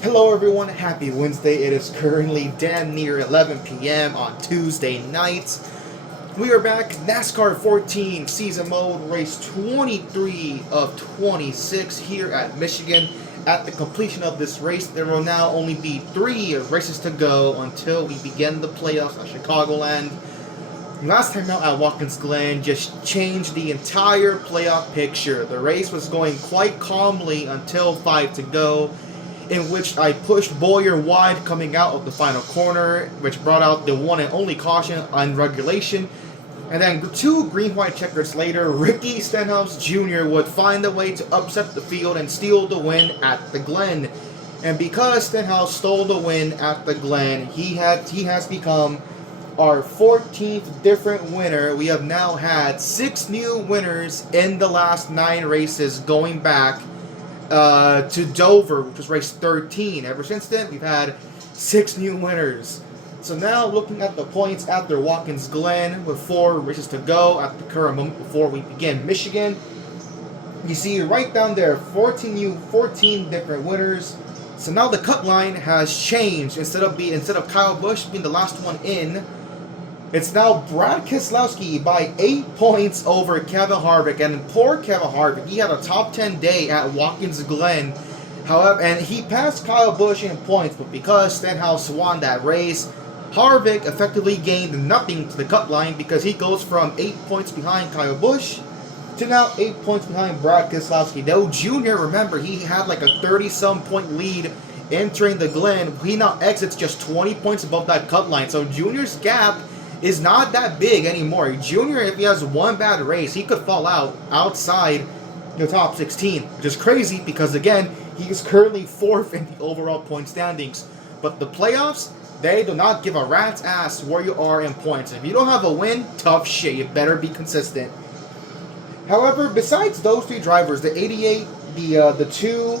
Hello everyone, happy Wednesday. It is currently damn near 11 p.m. on Tuesday night. We are back, NASCAR 14 season mode, race 23 of 26 here at Michigan. At the completion of this race, there will now only be 3 races to go until we begin the playoffs at Chicagoland. Last time out at Watkins Glen just changed the entire playoff picture. The race was going quite calmly until 5 to go, in which I pushed Boyer wide coming out of the final corner, which brought out the one and only caution on regulation. And then 2 green-white checkers later, Ricky Stenhouse Jr. would find a way to upset the field and steal the win at the Glen. And because Stenhouse stole the win at the Glen, he has become our 14th different winner. We have now had 6 new winners in the last 9 races going back to Dover, which was race 13. Ever since then, we've had 6 new winners. So now, looking at the points after Watkins Glen, with 4 races to go at the current moment before we begin Michigan, you see right down there, 14 different winners. So now the cut line has changed. Instead of Kyle Busch being the last one in, it's now Brad Keselowski by 8 points over Kevin Harvick. And poor Kevin Harvick, he had a top 10 day at Watkins Glen. However, and he passed Kyle Busch in points, but because Stenhouse won that race, Harvick effectively gained nothing to the cut line because he goes from 8 points behind Kyle Busch to now 8 points behind Brad Keselowski. Though Junior, remember, he had like a 30-some point lead entering the Glen. He now exits just 20 points above that cut line. So Junior's gap is not that big anymore. Junior, if he has one bad race, he could fall outside the top 16, which is crazy because, again, he is currently 4th in the overall point standings. But the playoffs, they do not give a rat's ass where you are in points. If you don't have a win, tough shit. You better be consistent. However, besides those 3 drivers, the 88, the 2,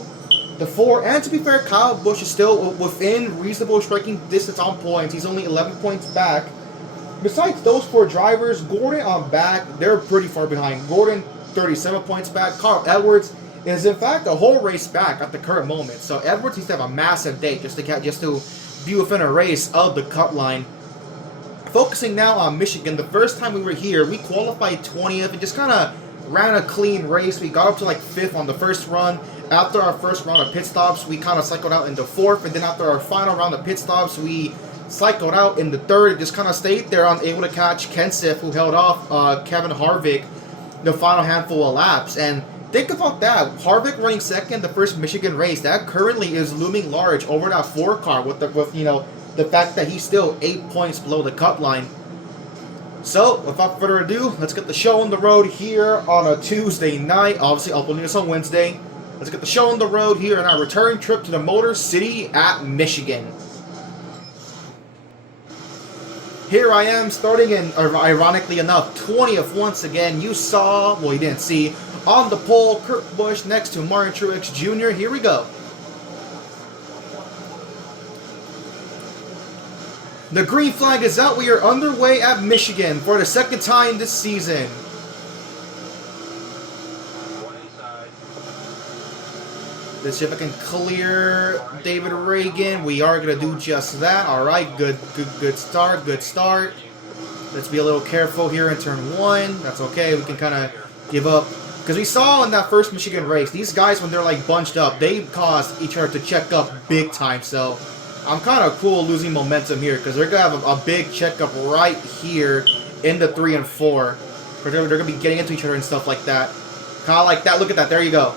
the 4, and to be fair, Kyle Busch is still within reasonable striking distance on points. He's only 11 points back. Besides those 4 drivers, Gordon on back, they're pretty far behind. Gordon, 37 points back. Carl Edwards is in fact a whole race back at the current moment. So Edwards needs to have a massive day just to be within a race of the cut line. Focusing now on Michigan, the first time we were here, we qualified 20th and just kind of ran a clean race. We got up to like 5th on the first run. After our first round of pit stops, we kind of cycled out into 4th, and then after our final round of pit stops, we cycled out in the 3rd and just kind of stayed there, unable to catch Kenseth, who held off Kevin Harvick the final handful of laps. And think about that, Harvick running second the first Michigan race, that currently is looming large over that 4 car with the fact that he's still 8 points below the cut line. So without further ado, let's get the show on the road here on a Tuesday night. Obviously uploading this on Wednesday. Let's get the show on the road here on our return trip to the Motor City at Michigan. Here I am, starting in, ironically enough, 20th once again. You saw, well, you didn't see, on the pole, Kurt Busch next to Martin Truex Jr. Here we go. The green flag is out. We are underway at Michigan for the 2nd time this season. Let's see if I can clear David Reagan. We are going to do just that. All right, good start, good start. Let's be a little careful here in turn 1. That's okay. We can kind of give up. Because we saw in that first Michigan race, these guys, when they're like bunched up, they cause each other to check up big time. So I'm kind of cool losing momentum here because they're going to have a big checkup right here in the 3 and 4. They're going to be getting into each other and stuff like that. Kind of like that. Look at that. There you go.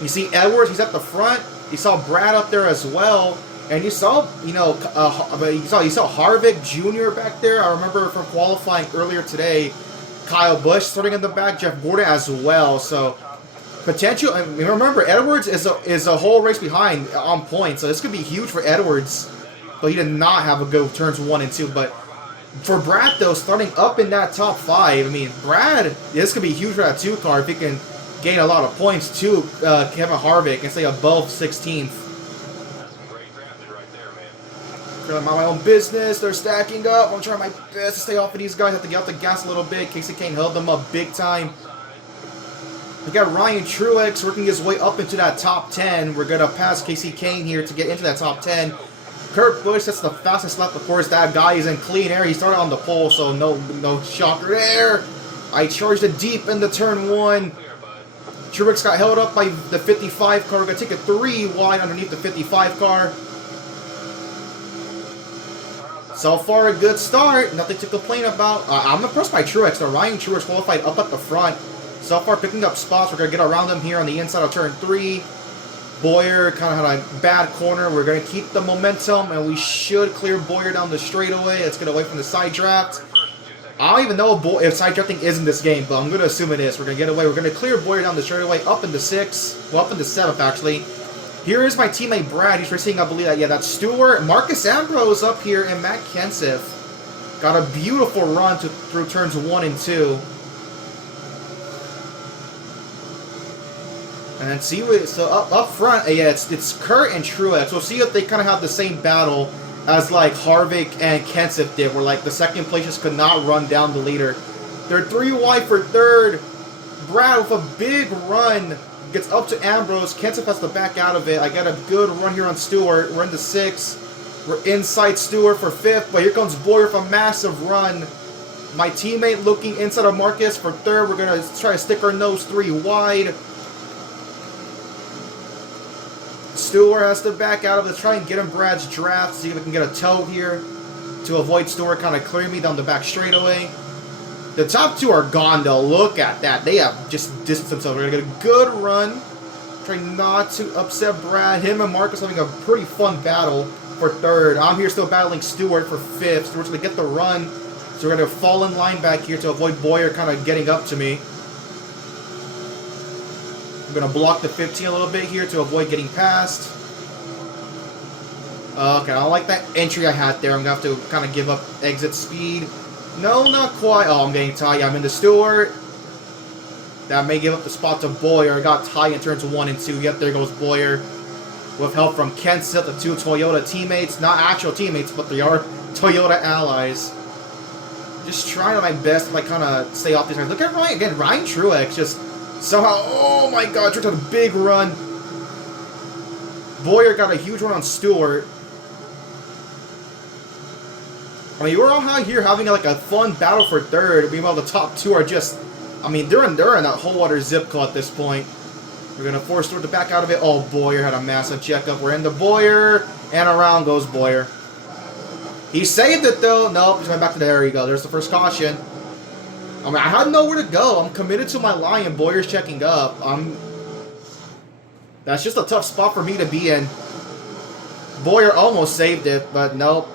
You see Edwards, he's at the front. You saw Brad up there as well. And you saw, you saw Harvick Jr. back there. I remember from qualifying earlier today, Kyle Busch starting in the back, Jeff Gordon as well. So potential. I mean, remember, Edwards is a whole race behind on points, so this could be huge for Edwards. But he did not have a good turns 1 and 2. But for Brad, though, starting up in that top 5, I mean, Brad, this could be huge for that 2 car if he can gain a lot of points to Kevin Harvick and stay above 16th. I'm on my own business. They're stacking up. I'm trying my best to stay off of these guys. I have to get off the gas a little bit. Casey Kane held them up big time. We got Ryan Truex working his way up into that top 10. We're going to pass Casey Kane here to get into that top 10. Kurt Busch, that's the fastest lap. Of course, that guy is in clean air. He started on the pole, so no shocker there. I charged it deep into turn 1. Truex got held up by the 55 car. We're going to take a 3 wide underneath the 55 car. So far, a good start. Nothing to complain about. I'm impressed by Truex, though. Ryan Truex qualified up at the front. So far, picking up spots. We're going to get around him here on the inside of turn 3. Boyer kind of had a bad corner. We're going to keep the momentum, and we should clear Boyer down the straightaway. Let's get away from the side draft. I don't even know if side drafting is in this game, but I'm going to assume it is. We're going to get away. We're going to clear Boyer down the straightaway, up into 6th. Well, up into 7th, actually. Here is my teammate Brad. He's racing, I believe, that's Stewart. Marcus Ambrose up here, and Matt Kenseth. Got a beautiful run through turns 1 and 2. And then see, so up front, yeah, it's Kurt and Truex. We'll see if they kind of have the same battle as like Harvick and Kenseth did, where like the second places could not run down the leader. They're 3 wide for 3rd. Brad with a big run gets up to Ambrose. Kenseth has to back out of it. I got a good run here on Stewart. We're in the 6th. We're inside Stewart for 5th, but here comes Boyer with a massive run. My teammate looking inside of Marcus for 3rd. We're going to try to stick our nose 3 wide. Stewart has to back out of it. Let's try and get him Brad's draft. See if we can get a tow here to avoid Stewart kind of clearing me down the back straightaway. The top 2 are gone, though. Look at that. They have just distanced themselves. We're going to get a good run. Try not to upset Brad. Him and Marcus having a pretty fun battle for 3rd. I'm here still battling Stewart for 5th. Stewart's going to get the run. So we're going to fall in line back here to avoid Boyer kind of getting up to me. I'm going to block the 15 a little bit here to avoid getting past. Okay, I don't like that entry I had there. I'm going to have to kind of give up exit speed. No, not quite. Oh, I'm getting tight. I'm into Stewart. That may give up the spot to Boyer. I got tight in turns 1 and 2. Yep, there goes Boyer. With help from Kenseth, the 2 Toyota teammates. Not actual teammates, but they are Toyota allies. Just trying my best to like kind of stay off these guys. Look at Ryan. Again, Ryan Truex just somehow, oh my god, Truex had a big run. Boyer got a huge run on Stewart. I mean, we're all out here having like a fun battle for 3rd. Meanwhile, the top 2 are just, I mean, they're in that whole water zip code at this point. We're going to force Stewart to back out of it. Oh, Boyer had a massive checkup. We're into Boyer, and around goes Boyer. He saved it, though. Nope, he's going back to there you go. There's the first caution. I mean, I had nowhere to go. I'm committed to my line, and Boyer's checking up. That's just a tough spot for me to be in. Boyer almost saved it, but nope.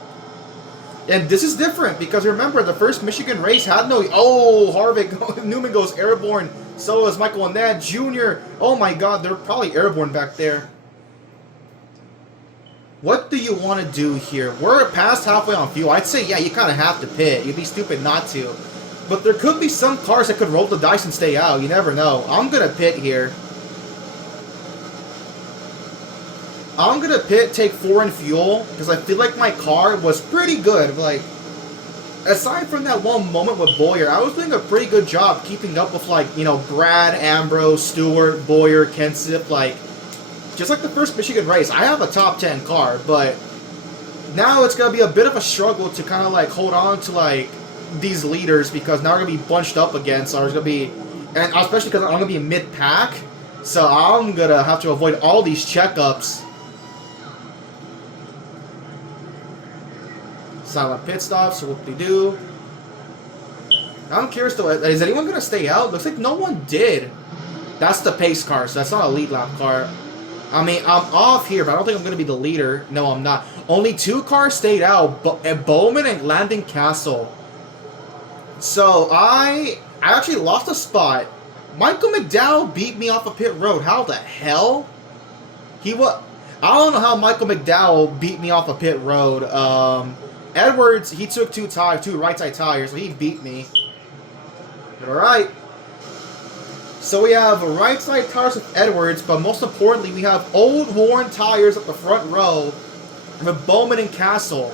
And this is different, because remember, the first Michigan race had no... Oh, Harvick. Newman goes airborne. So is Michael Annett Jr. Oh my god, they're probably airborne back there. What do you want to do here? We're past halfway on fuel. I'd say, yeah, you kind of have to pit. You'd be stupid not to. But there could be some cars that could roll the dice and stay out. You never know. I'm going to pit here. I'm going to pit, take 4 in fuel, because I feel like my car was pretty good. Like, aside from that one moment with Boyer, I was doing a pretty good job keeping up with, like, you know, Brad, Ambrose, Stewart, Boyer, Kenseth, like, just like the first Michigan race. I have a top 10 car, but now it's going to be a bit of a struggle to kind of, like, hold on to, like, these leaders, because now we're going to be bunched up again, so there's going to be, and especially because I'm going to be mid-pack, so I'm going to have to avoid all these checkups. Silent pit stops, so whoop-de-doo. I'm curious though, is anyone going to stay out? Looks like no one did. That's the pace car, so that's not a lead lap car. I mean, I'm off here, but I don't think I'm going to be the leader. No, I'm not. Only 2 cars stayed out, Bowman and Landon Castle. So, I actually lost a spot. Michael McDowell beat me off of pit road. How the hell? I don't know how Michael McDowell beat me off of pit road. Edwards, he took 2 right side tires, so he beat me. Alright. So we have right side tires with Edwards, but most importantly, we have old worn tires at the front row with Bowman and Castle.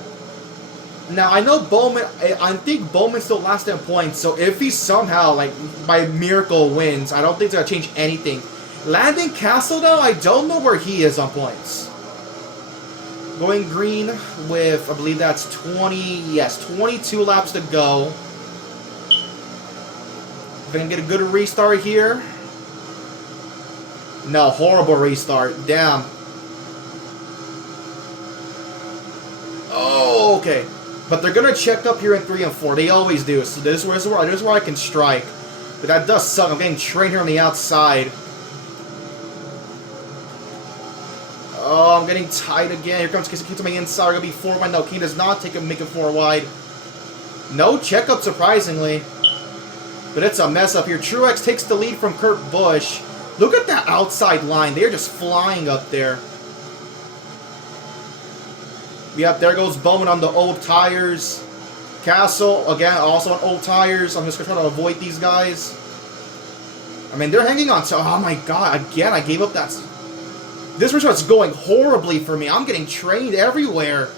Now, I know Bowman, I think Bowman still last in points, so if he somehow, like, by miracle wins, I don't think it's going to change anything. Landon Castle, though, I don't know where he is on points. Going green with, I believe that's 22 laps to go. If I can get a good restart here. No, horrible restart. Damn. Oh, okay. But they're going to check up here in 3 and 4. They always do. So this is where I can strike. But that does suck. I'm getting trained here on the outside. Oh, I'm getting tight again. Here comes Casey to my inside. We're going to be 4 wide. No, King does not make it 4 wide. No checkup, surprisingly. But it's a mess up here. Truex takes the lead from Kurt Busch. Look at that outside line. They're just flying up there. Yep, there goes Bowman on the old tires. Castle, again, also on old tires. I'm just going to try to avoid these guys. I mean, they're hanging on to... Oh, my God. Again, I gave up that... This restart's going horribly for me. I'm getting trained everywhere.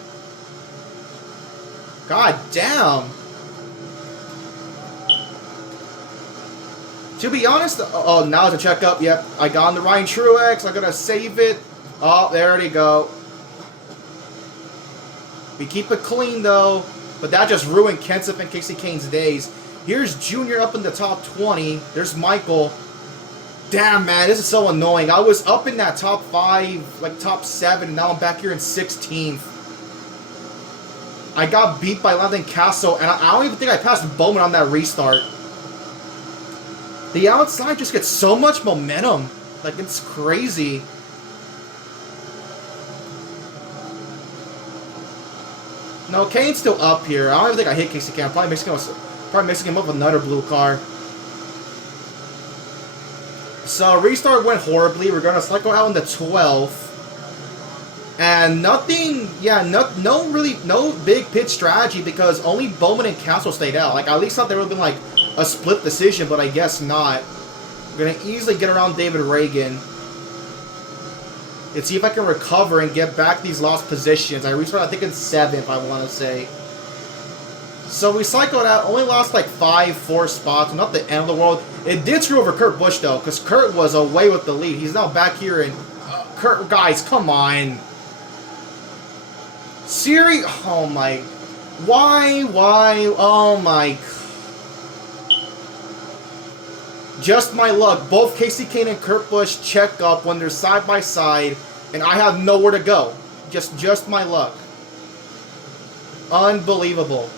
God damn. To be honest... Oh, now it's a checkup. Yep, I got on the Ryan Truex. I'm going to save it. Oh, there they go. We keep it clean, though. But that just ruined Kenseth and Casey Kane's days. Here's Junior up in the top 20. There's Michael. Damn, man, this is so annoying. I was up in that top 5, like top 7, and now I'm back here in 16th. I got beat by Landon Castle, and I don't even think I passed Bowman on that restart. The outside just gets so much momentum. Like, it's crazy. No, Kane's still up here. I don't even think I hit Casey Kane. I'm probably mixing him up with another blue car. So, restart went horribly. We're going to cycle out in the 12th. And nothing, yeah, no big pit strategy because only Bowman and Castle stayed out. Like, I at least thought there would have been, like, a split decision, but I guess not. We're going to easily get around David Reagan. And see if I can recover and get back these lost positions. I restarted, I think, in 7th, I want to say. So we cycled out, only lost like 4 spots. Not the end of the world. It did screw over Kurt Busch, though, because Kurt was away with the lead. He's now back here, and Kurt, guys, come on. Siri, oh my. Why, oh my. Just my luck. Both Casey Kane and Kurt Busch check up when they're side by side, and I have nowhere to go. Just my luck. Unbelievable.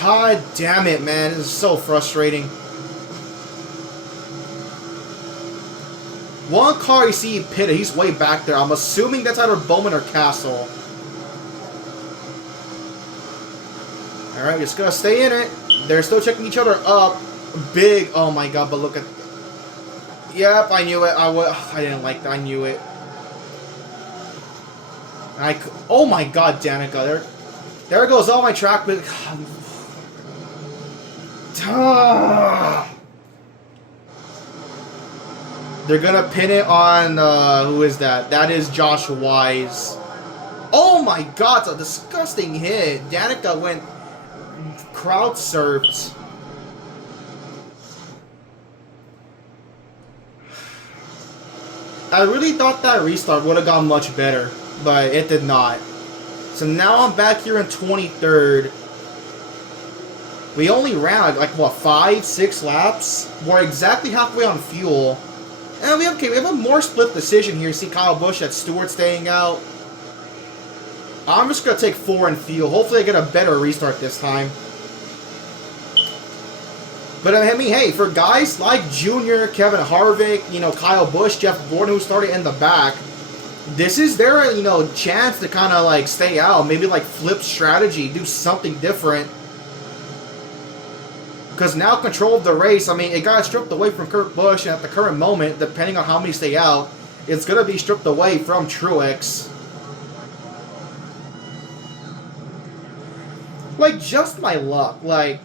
God damn it, man. This is so frustrating. One car you see pitted, he's way back there. I'm assuming that's either Bowman or Castle. Alright, just gonna stay in it. They're still checking each other up. Big, oh my god, but look at... Yep, I knew it. I didn't like that. I knew it. Oh my god, Danica. There goes all my track, but... They're gonna pin it on, who is that? That is Josh Wise. Oh my god, it's a disgusting hit. Danica went crowd surfed. I really thought that restart would have gone much better, but it did not. So now I'm back here in 23rd. We only ran like what, 5-6 laps? We're exactly halfway on fuel. And we have a more split decision here. See Kyle Busch at Stewart staying out. I'm just gonna take 4 in fuel. Hopefully I get a better restart this time. But I mean, hey, for guys like Junior, Kevin Harvick, you know, Kyle Busch, Jeff Gordon, who started in the back, this is their, you know, chance to kind of like stay out. Maybe like flip strategy, do something different. Because now control of the race, I mean, it got stripped away from Kurt Busch, and at the current moment, depending on how many stay out, it's going to be stripped away from Truex. Like, just my luck. Like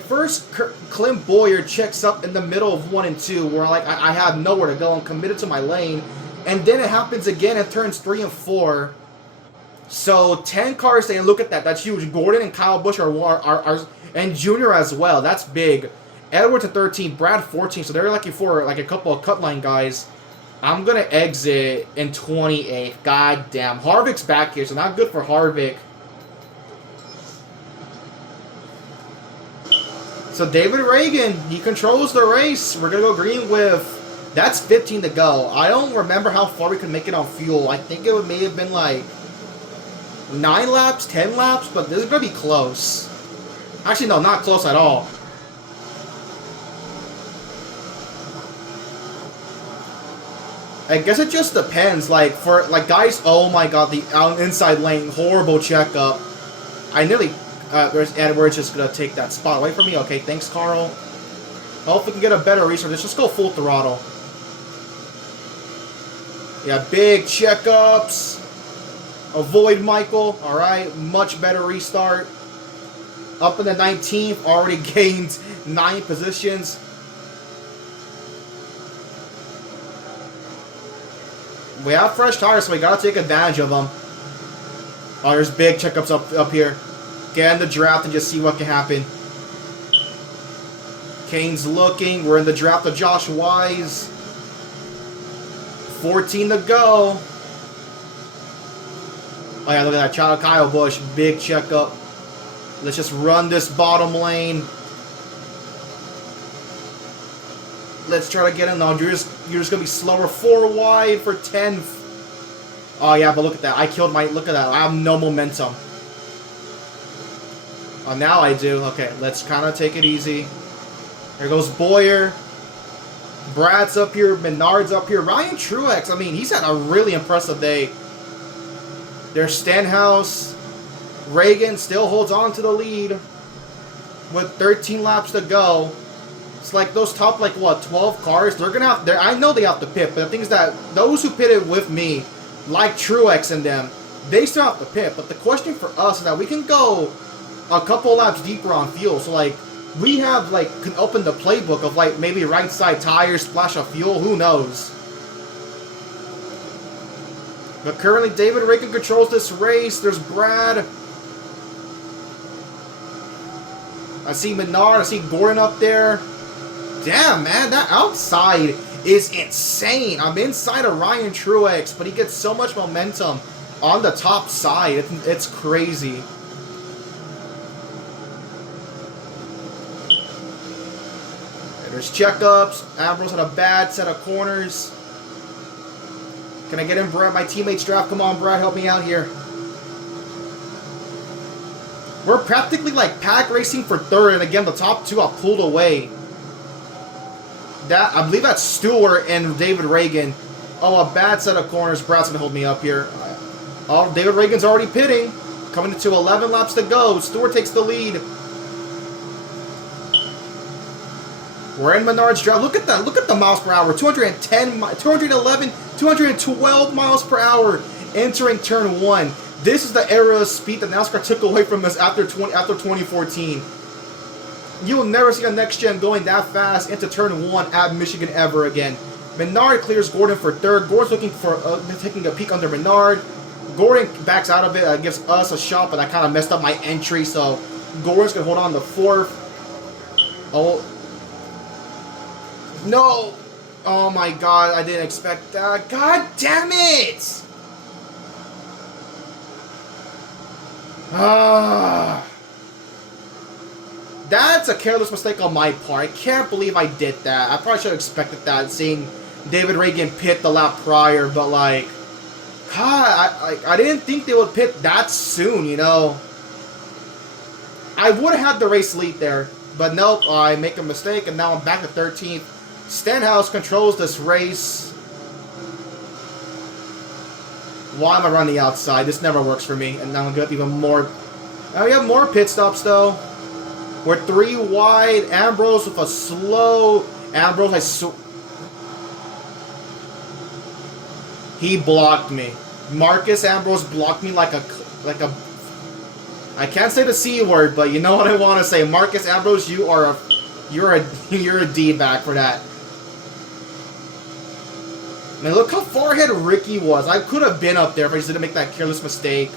first, Clint Bowyer checks up in the middle of 1 and 2, where like I have nowhere to go. I'm committed to my lane. And then it happens again at turns 3 and 4. So 10 cars staying. Look at that. That's huge. Gordon and Kyle Busch are and Junior as well. That's big. Edwards at 13, Brad 14. So they're lucky for like a couple of cut line guys. I'm gonna exit in 28th. God damn. Harvick's back here, so not good for Harvick. So David Reagan, he controls the race. We're gonna go green with. That's 15 to go. I don't remember how far we could make it on fuel. I think it may have been like 9 laps, 10 laps, but this is going to be close. Actually, no, not close at all. I guess it just depends. Like, for, like, guys, oh my god, the inside lane, horrible checkup. I nearly, there's Edwards just going to take that spot away from me. Okay, thanks, Carl. Hope we can get a better resource. Let's just go full throttle. Yeah, big checkups. Avoid Michael. Alright, much better restart. Up in the 19th, already gained 9 positions. We have fresh tires, so we gotta take advantage of them. Oh, there's big checkups up here. Get in the draft and just see what can happen. Kane's looking. We're in the draft of Josh Wise. 14 to go. Oh yeah, look at that. Kyle Busch. Big checkup. Let's just run this bottom lane. Let's try to get in. No, you're just going to be slower. 4 wide for 10th. Oh yeah, but look at that. I killed my... Look at that. I have no momentum. Oh, now I do. Okay, let's kind of take it easy. There goes Boyer. Brad's up here. Menard's up here. Ryan Truex, I mean, he's had a really impressive day. There's Stenhouse. Reagan still holds on to the lead with 13 laps to go. It's like those top, like, what, 12 cars? They're going to have... I know they have to pit, but the thing is that those who pitted with me, like Truex and them, they still have to pit. But the question for us is that we can go a couple laps deeper on fuel. So, like, we have, like, can open the playbook of, like, maybe right side tires, splash of fuel. Who knows? But currently, David Reagan controls this race. There's Brad. I see Menard. I see Gordon up there. Damn, man. That outside is insane. I'm inside of Ryan Truex, but he gets so much momentum on the top side. It's crazy. There's checkups. Ambrose had a bad set of corners. Can I get in, Brad? My teammates draft. Come on, Brad. Help me out here. We're practically like pack racing for third. And again, the top two are pulled away. I believe that's Stewart and David Reagan. Oh, a bad set of corners. Brad's going to hold me up here. Oh, David Reagan's already pitting. Coming into 11 laps to go. Stewart takes the lead. We're in Menard's draft. Look at that. Look at the miles per hour. 210, 211, 212 miles per hour entering turn 1. This is the era of speed that NASCAR took away from us after 2014. You will never see a next gen going that fast into turn 1 at Michigan ever again. Menard clears Gordon for third. Gordon's looking for taking a peek under Menard. Gordon backs out of it. Gives us a shot, but I kind of messed up my entry, so Gordon's going to hold on to fourth. Oh. No! Oh my god, I didn't expect that. God damn it! Ah. That's a careless mistake on my part. I can't believe I did that. I probably should have expected that, seeing David Reagan pit the lap prior, but like, God, I didn't think they would pit that soon, you know. I would have had the race lead there, but nope, I make a mistake, and now I'm back to 13th. Stenhouse controls this race. Why am I running the outside? This never works for me, and now I'm going to even more. Now we have more pit stops, though. We're 3 wide. Ambrose with a slow... Ambrose has... He blocked me. Marcus Ambrose blocked me like a... I can't say the C word, but you know what I want to say. Marcus Ambrose, you're a D-back for that. Man, look how far ahead Ricky was. I could have been up there if I just didn't make that careless mistake.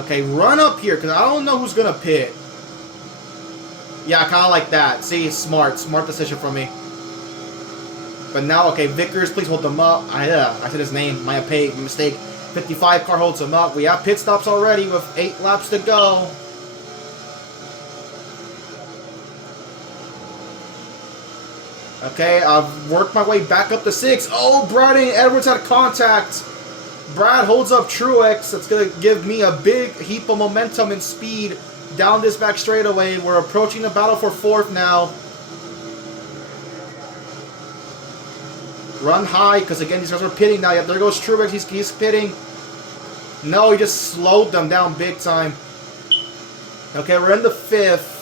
Okay, run up here, because I don't know who's going to pit. Yeah, kind of like that. See, smart decision from me. But now, okay, Vickers, please hold them up. I said his name. My mistake. 55 car holds him up. We have pit stops already with 8 laps to go. Okay, I've worked my way back up to 6. Oh, Brad and Edwards had contact. Brad holds up Truex. That's going to give me a big heap of momentum and speed down this back straightaway. We're approaching the battle for 4th now. Run high, because again, these guys are pitting now. Yep, there goes Truex. He's pitting. No, he just slowed them down big time. Okay, we're in the 5th.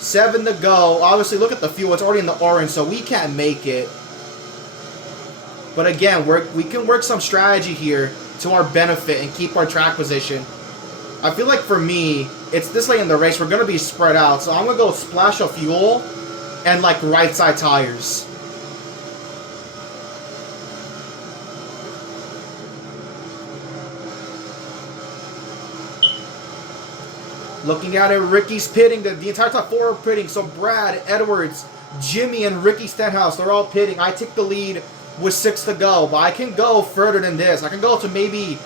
7 to go. Obviously, look at the fuel. It's already in the orange, so we can't make it. But again, we can work some strategy here to our benefit and keep our track position. I feel like for me, it's this late in the race, we're going to be spread out. So I'm going to go splash of fuel and like right side tires. Looking at it, Ricky's pitting. The entire top 4 are pitting. So Brad, Edwards, Jimmy, and Ricky Stenhouse, they're all pitting. I take the lead with 6 to go. But I can go further than this. I can go to maybe...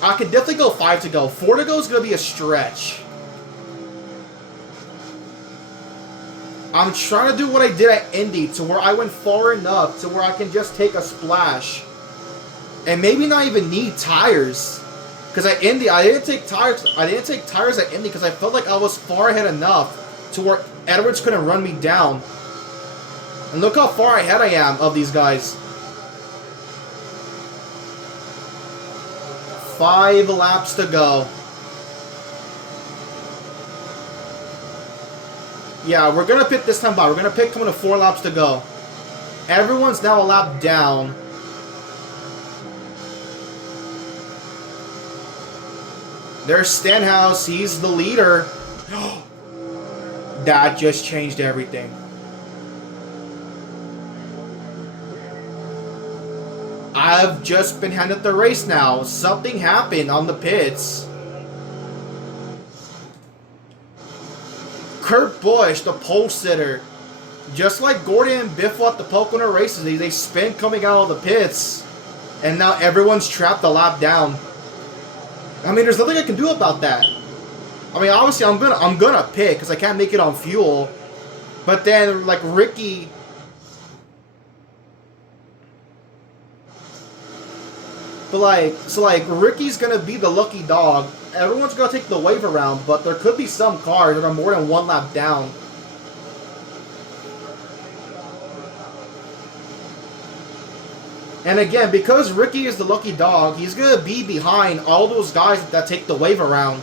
I could definitely go 5 to go. 4 to go is going to be a stretch. I'm trying to do what I did at Indy, to where I went far enough to where I can just take a splash. And maybe not even need tires. Because at Indy, I didn't take tires at Indy because I felt like I was far ahead enough to where Edwards couldn't run me down. And look how far ahead I am of these guys. 5 laps to go. Yeah, we're going to pit this time by. We're going to pit coming to 4 laps to go. Everyone's now a lap down. There's Stenhouse. He's the leader. That just changed everything. I've just been handed the race now. Something happened on the pits. Kurt Busch, the pole sitter. Just like Gordon and Biff at the Pocono races, they spin coming out of the pits. And now everyone's trapped a lap down. I mean, there's nothing I can do about that. I mean, obviously, I'm gonna pit because I can't make it on fuel. But then, like Ricky, Ricky's gonna be the lucky dog. Everyone's gonna take the wave around, but there could be some cars that are more than 1 lap down. And again, because Ricky is the lucky dog, he's going to be behind all those guys that take the wave around.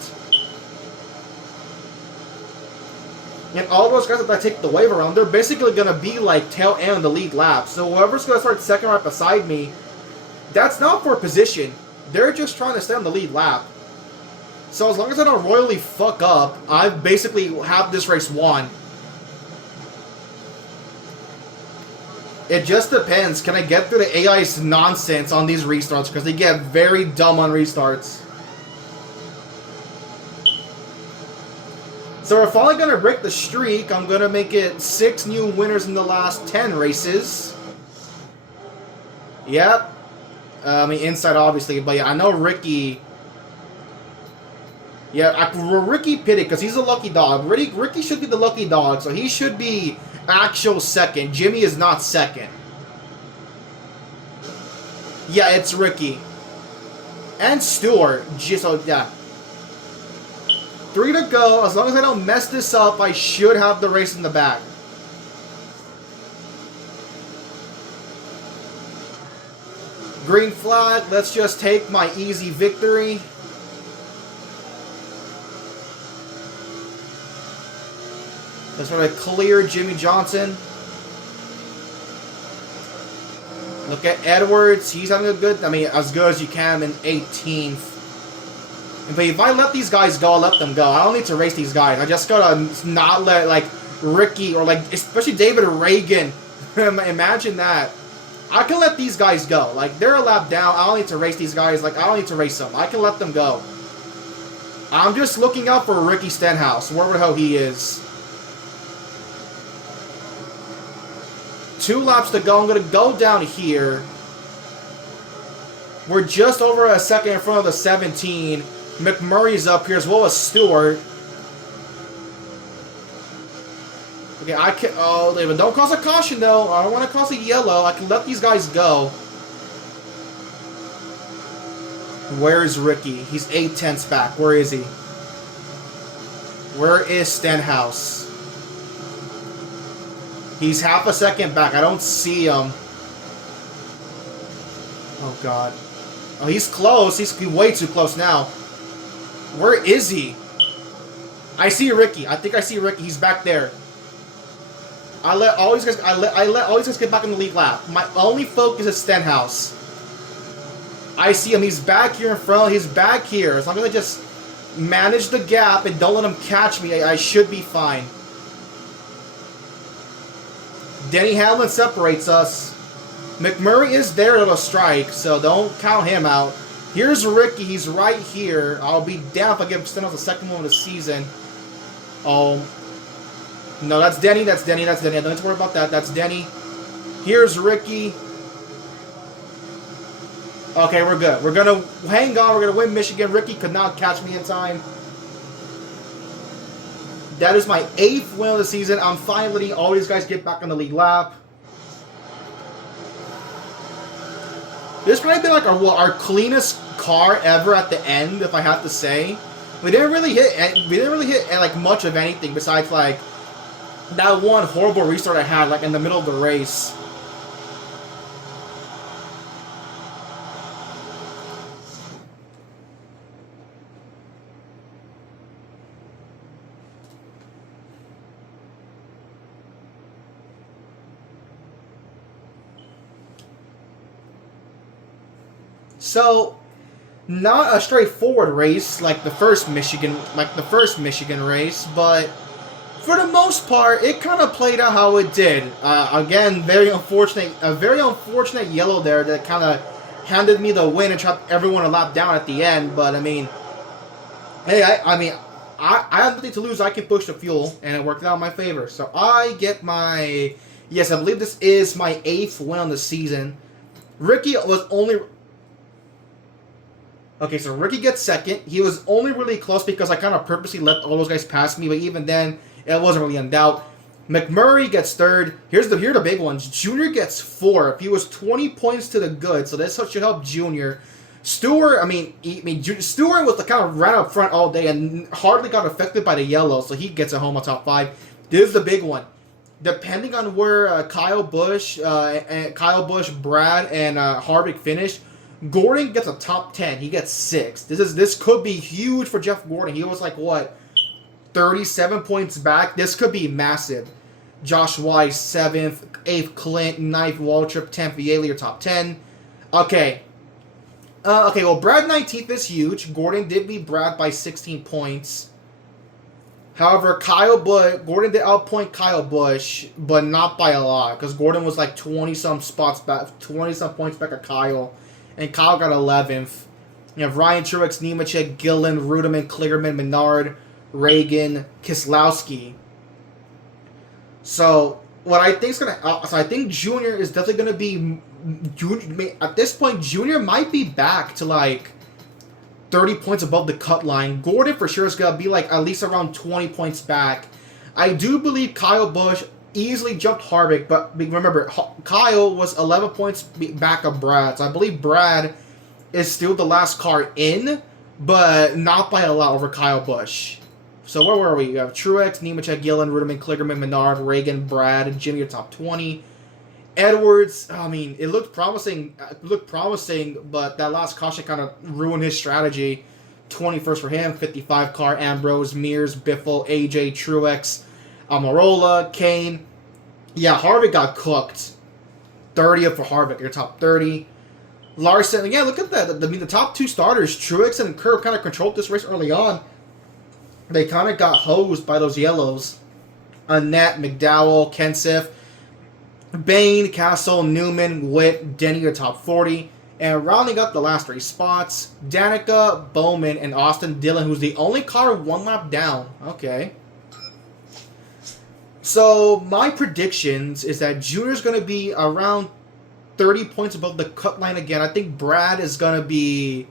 And all those guys that take the wave around, they're basically going to be like tail end the lead lap. So whoever's going to start second right beside me, that's not for position. They're just trying to stay on the lead lap. So as long as I don't royally fuck up, I basically have this race won. It just depends. Can I get through the AI's nonsense on these restarts? Because they get very dumb on restarts. So we're finally going to break the streak. I'm going to make it 6 new winners in the last 10 races. Yep. I mean, inside obviously. But yeah, I know Ricky... Yeah, Ricky pitted because he's a lucky dog. Ricky should be the lucky dog. So he should be... actual second. Jimmy is not second. Yeah, it's Ricky. And Stewart. So, yeah. 3 to go. As long as I don't mess this up, I should have the race in the back. Green flag. Let's just take my easy victory. Let's try to clear Jimmy Johnson. Look at Edwards. He's having a good, I mean, as good as you can in 18th. But if I let these guys go, I'll let them go. I don't need to race these guys. I just gotta not let, like, Ricky or, like, especially David Reagan. Imagine that. I can let these guys go. Like, they're a lap down. I don't need to race these guys. Like, I don't need to race them. I can let them go. I'm just looking out for Ricky Stenhouse, wherever the hell he is. 2 laps to go. I'm going to go down here. We're just over a second in front of the 17. McMurray's up here as well as Stewart. Okay, I can. Oh, David, don't cause a caution though. I don't want to cause a yellow. I can let these guys go. Where is Ricky? He's 8/10ths back. Where is he? Where is Stenhouse? He's half a second back. I don't see him. Oh God. Oh, he's close. He's way too close now. Where is he? I see Ricky. I think I see Ricky. He's back there. I let all these guys get back in the lead lap. My only focus is Stenhouse. I see him. He's back here in front. He's back here. As long as I just manage the gap and don't let him catch me, I should be fine. Denny Hamlin separates us. McMurray is there to strike, so don't count him out. Here's Ricky. He's right here. I'll be down if I give Stenhouse the second one of the season. Oh. No, that's Denny. That's Denny. That's Denny. I don't need to worry about that. That's Denny. Here's Ricky. Okay, we're good. We're going to hang on. We're going to win Michigan. Ricky could not catch me in time. That is my 8th win of the season. I'm fine letting all these guys get back on the lead lap. This might be like our cleanest car ever at the end, if I have to say. We didn't really hit like much of anything besides like that one horrible restart I had like in the middle of the race. So, not a straightforward race like the first Michigan race, but for the most part, it kind of played out how it did. Again, a very unfortunate yellow there that kind of handed me the win and trapped everyone a lap down at the end. But I mean, hey, I have nothing to lose. I can push the fuel, and it worked out in my favor. So I get my, yes, I believe this is my 8th win on the season. Ricky was only. Okay, so Ricky gets second. He was only really close because I kind of purposely let all those guys pass me, but even then, it wasn't really in doubt. McMurray gets third. Here are the big ones. Junior gets 4th. He was 20 points to the good, so this should help Junior. Stewart, Stewart was the kind of ran up front all day and hardly got affected by the yellow, so he gets a home on top 5. This is the big one. Depending on where Kyle Busch, Brad, and Harvick finish, Gordon gets a top 10. He gets 6. This could be huge for Jeff Gordon. He was like, what, 37 points back? This could be massive. Josh Wise, 7th. 8th, Clint. 9th, Waltrip. 10th, Vialli, your top 10. Okay. Well, Brad 19th is huge. Gordon did beat Brad by 16 points. However, Gordon did outpoint Kyle Busch, but not by a lot, because Gordon was like 20-some spots back, 20-some points back at Kyle. And Kyle got 11th. You have Ryan Truex, Nemechek, Gillen, Ruderman, Kligerman, Menard, Reagan, Kislowski. So what I think is gonna, I think Junior is definitely gonna be. At this point, Junior might be back to like 30 points above the cut line. Gordon for sure is gonna be like at least around 20 points back. I do believe Kyle Busch easily jumped Harvick, but remember, Kyle was 11 points back of Brad. So I believe Brad is still the last car in, but not by a lot over Kyle Busch. So where were we? You have Truex, Nemechek, Gillen, Ruderman, Kligerman, Menard, Reagan, Brad, and Jimmy, your top 20. Edwards, I mean, it looked promising. But that last caution kind of ruined his strategy. 21st for him, 55 car, Ambrose, Mears, Biffle, AJ, Truex, Almirola, Kane. Yeah, Harvick got cooked. 30th for Harvick, your top 30. Larson, yeah, look at that. I mean, the top 2 starters, Truex and Kerr, kind of controlled this race early on. They kind of got hosed by those yellows. Annette, McDowell, Kenseth. Bain, Castle, Newman, Witt, Denny are top 40. And rounding up the last 3 spots, Danica, Bowman, and Austin Dillon, who's the only car 1 lap down. Okay. So, my predictions is that Junior's going to be around 30 points above the cut line again. I think Brad is going to be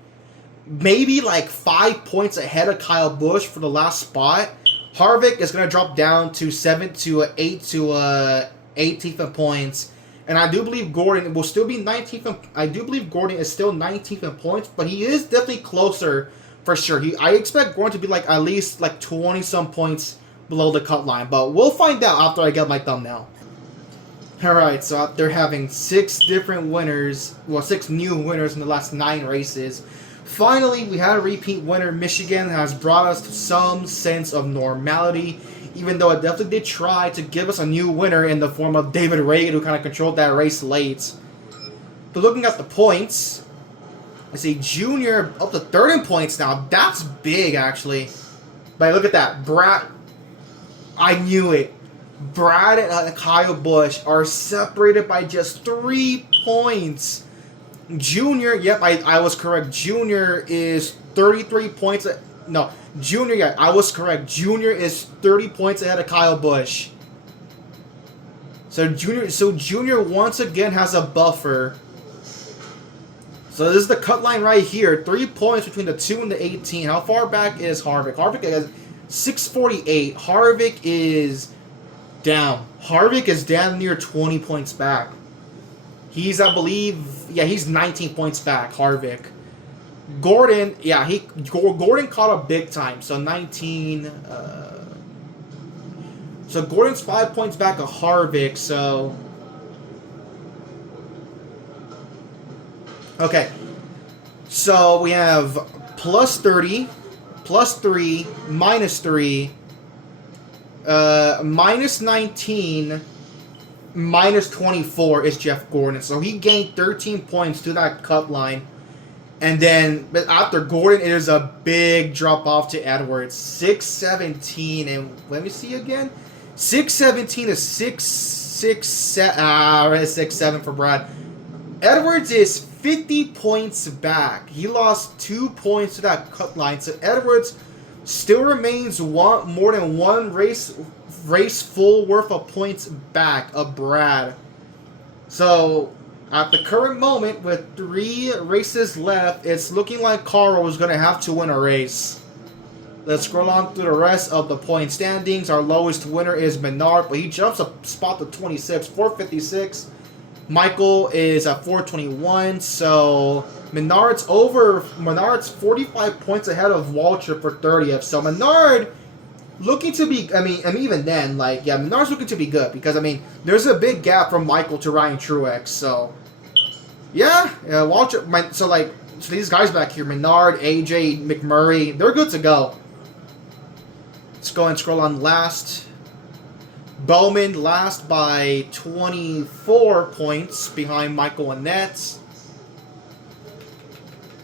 maybe like 5 points ahead of Kyle Busch for the last spot. Harvick is going to drop down to 18th in points. And I do believe Gordon will still be 19th. I do believe Gordon is still 19th in points, but he is definitely closer for sure. I expect Gordon to be like at least like 20-some points below the cut line, but we'll find out after I get my thumbnail. Alright, so after having 6 different winners, well, 6 new winners in the last 9 races, finally we had a repeat winner. Michigan has brought us some sense of normality, even though it definitely did try to give us a new winner in the form of David Reagan, who kind of controlled that race late. But looking at the points, I see Junior up to 3rd in points now. That's big, actually. But look at that. Brad, I knew it. Brad and Kyle Busch are separated by just 3 points. Junior, yep, I was correct. Junior is 33 points. No, Junior, yeah, I was correct. Junior is 30 points ahead of Kyle Busch. So Junior once again has a buffer. So this is the cut line right here. 3 points between the 2 and the 18. How far back is Harvick? Harvick has 648. Harvick is down. Harvick is down near 20 points back. He's, I believe, yeah, he's 19 points back, Harvick. Gordon, yeah, Gordon caught up big time. So 19. So Gordon's 5 points back of Harvick. So okay. So we have plus 30, plus 3, minus 3, minus 19, minus 24 is Jeff Gordon. So he gained 13 points to that cut line. And then after Gordon, it is a big drop off to Edwards. 617, and let me see again. 617 to 667 for Brad. Edwards is 50 points back. He lost 2 points to that cut line. So Edwards still remains more than one race full worth of points back of Brad. So at the current moment, with 3 races left, it's looking like Carl is going to have to win a race. Let's scroll on through the rest of the point standings. Our lowest winner is Menard, but he jumps a spot to 26, 456. Michael is at 421, so Menard's 45 points ahead of Walter for 30th. So Menard looking to be, I mean, even then, like, yeah, Menard's looking to be good because, I mean, there's a big gap from Michael to Ryan Truex. So, yeah, Walter, so these guys back here, Menard, AJ, McMurray, they're good to go. Let's go and scroll on last. Bowman last by 24 points behind Michael and Nets.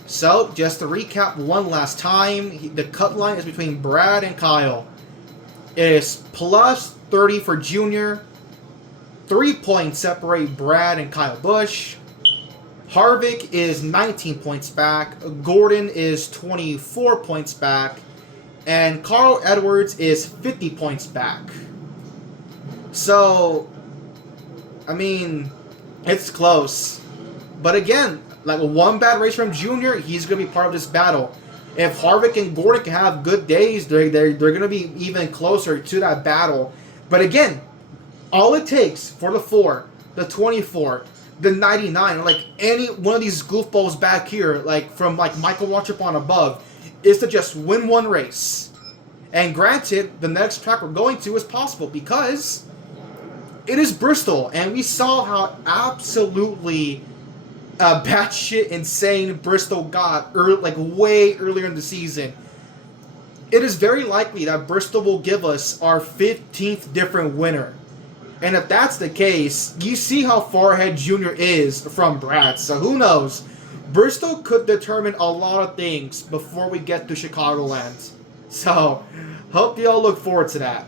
So, just to recap one last time, the cut line is between Brad and Kyle. It is plus 30 for Junior. 3 points separate Brad and Kyle Busch. Harvick is 19 points back. Gordon is 24 points back. And Carl Edwards is 50 points back. So, I mean, it's close. But again, like one bad race from Junior, he's going to be part of this battle. If Harvick and Gordon can have good days, they're going to be even closer to that battle. But again, all it takes for the 4, the 24, the 99, or like any one of these goofballs back here, like from like Michael Waltrip on above, is to just win one race. And granted, the next track we're going to is possible because it is Bristol, and we saw how absolutely batshit insane Bristol got way earlier in the season. It is very likely that Bristol will give us our 15th different winner. And if that's the case, you see how far ahead Junior is from Brad. So who knows? Bristol could determine a lot of things before we get to Chicagoland. So, hope you all look forward to that.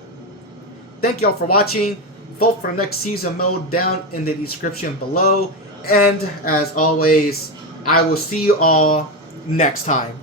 Thank you all for watching. Vote for the next season mode down in the description below. And as always, I will see you all next time.